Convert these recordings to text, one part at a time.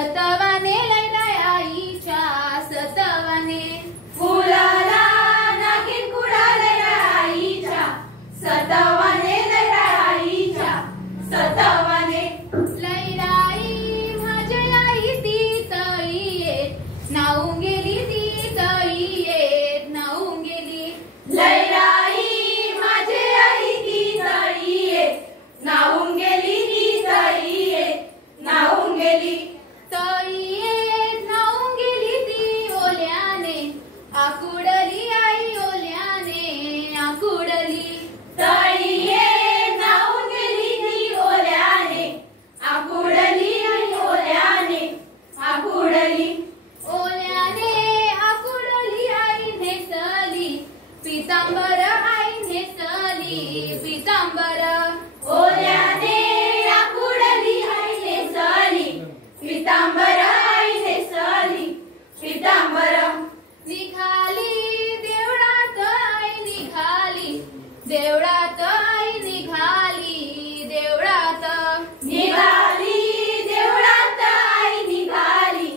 सतवाने लैराय आईच्या सतवाने फुलाला नागिन कुडाले आईच्या सतवाने लैराय आईच्या सतवाने लैराई माझ्या आई ती तळी येत नाऊन गेली ती तळी येत नाऊन गेली लैराई माझे आई ती तळी येत नाहून गेली ती तळी येत नाहून गेली तळी येत नाऊन गेली ती ओल्याने आकुडली आई ओल्याने आकुडली तळी येत नाहून गेली ती ओल्याने आकुडली आणि ओल्याने आकुडली ओल्याने आकुडली आई नेसली पितांबर आई नेसली पितांबर ओल्याने आकुडली आई नेसली पितांबर आई नेसली पितांबर निघाली देवळात आई निघाली देवळात आई निघाली देवळात निघाली देवळात आई निघाली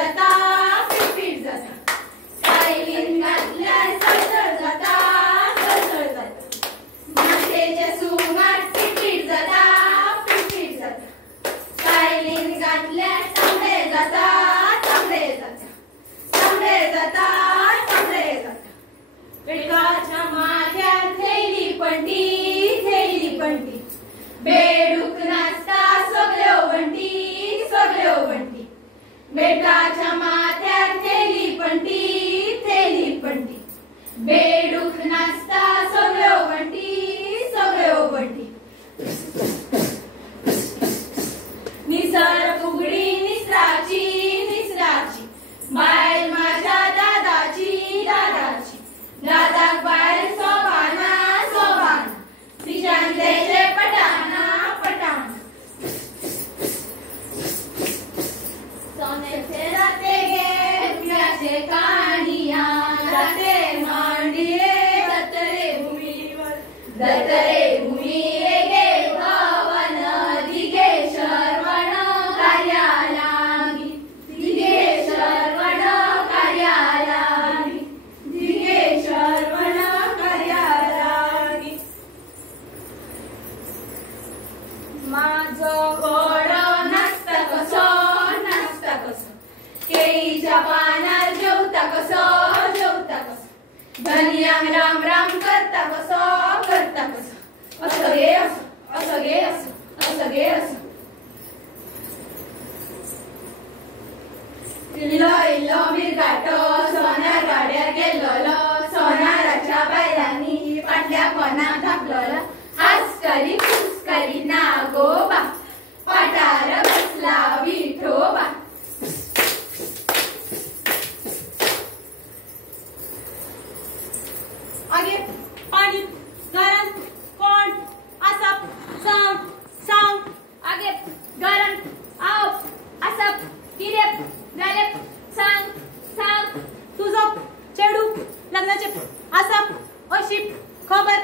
जाता फिटफिट जाता स्टाईलिन घातल्या सळसळ जाता सळसळ जाता माथेच्या सुमात फिटफिट जाता फिटफिट जाता स्टाईलिन घातल्या चांगले जाता चांगले जाता चांगले जाता चांगले जाता बेटाच्या माथ्यात थैली पंटी बेडूक नाचता सगळ्यो बंटी बेटाच्या माथ्यात थैली पंटी बेडूक नाचता सगळ्यो बंटी निसर फुगडी निसराची बायल माझ्या दादाची दादाक बायल सोबाना तिच्यान तेचे पटाना सोन्याचे राते गे रुपयाचे काणिया राते मांडिये दत्तरे भूमीवर गे भवन दिगे शरवण कार्यालागी माझं गोड नाचता कसो केळीच्या पानार जेवता कसो धनियांक राम राम करता कसो असं गे असं इल्लो मिरगाटो सोन्यार गाड्यार गेल्लो सोनाराच्या बायलांनी फाटल्या कोणाक धाकलो हास्करी फुस्करी नागोबा पाटार बसला विठोबा आगे पाणी गरम कोण असप सांग आगे गरम आप असप किरेप गालेप सांग तुझं चेडू लग्नाचे असप अशीप खबर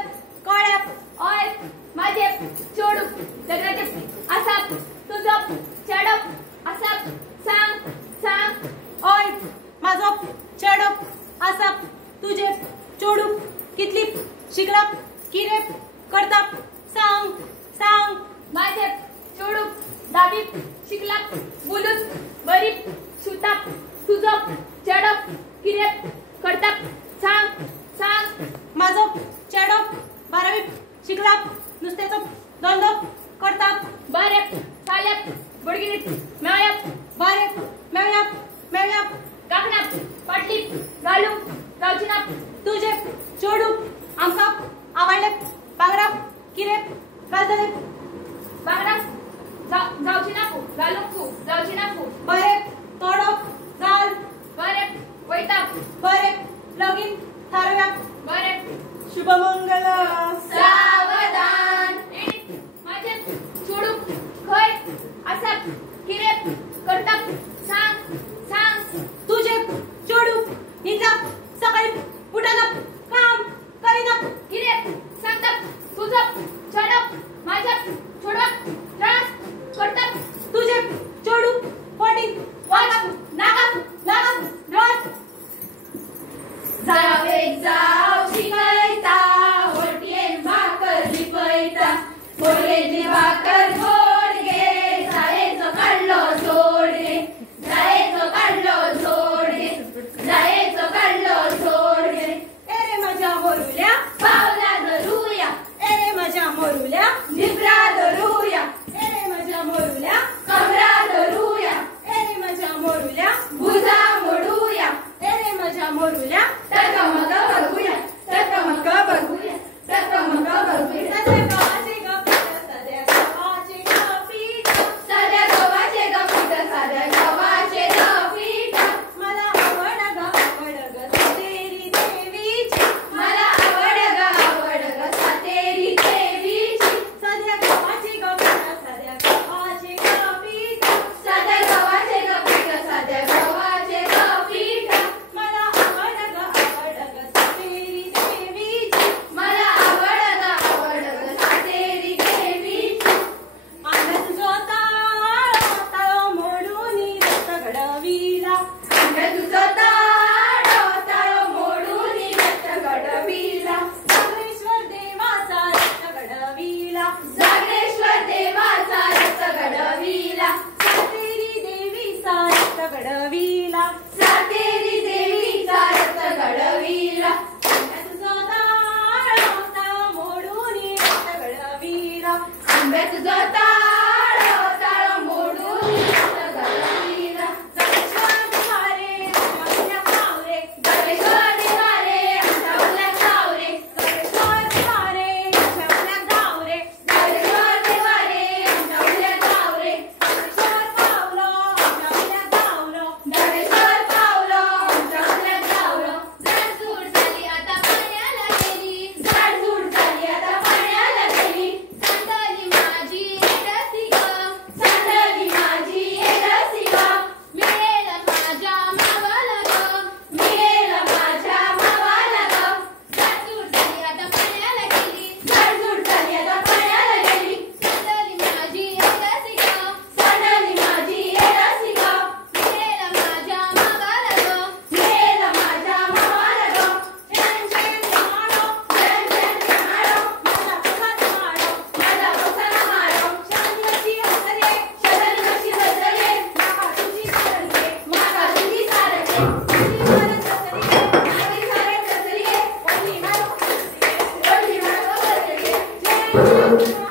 कळ्याप ओय माझे चोडू लग्नाचे असप तुझं चेडप असप सांग ओय माझो चेडूप असप तुझे चोडूप कितली शिकलाप किरेप करताप सांग माझे चोडू दाबीप शिकलाप बोलूत बरीप सुताप तुझं चेडप किरेप करताप सांग माझो चेडूप 12वी शिकलाप नुसत्याचो धंदो करताप बरेप सालेप बुडगिरीप मेळ्याप बरेप मेळ्याप काकणाप पाटलीप घालूप गावचिनाप तुझे चोडूप आमकां आवडले बांगराप किरेप घालतले बांगराप जावची नापू बरेप तोडप घाल बरेप वैताप बरेप लगीन थारोयाप बरेप नको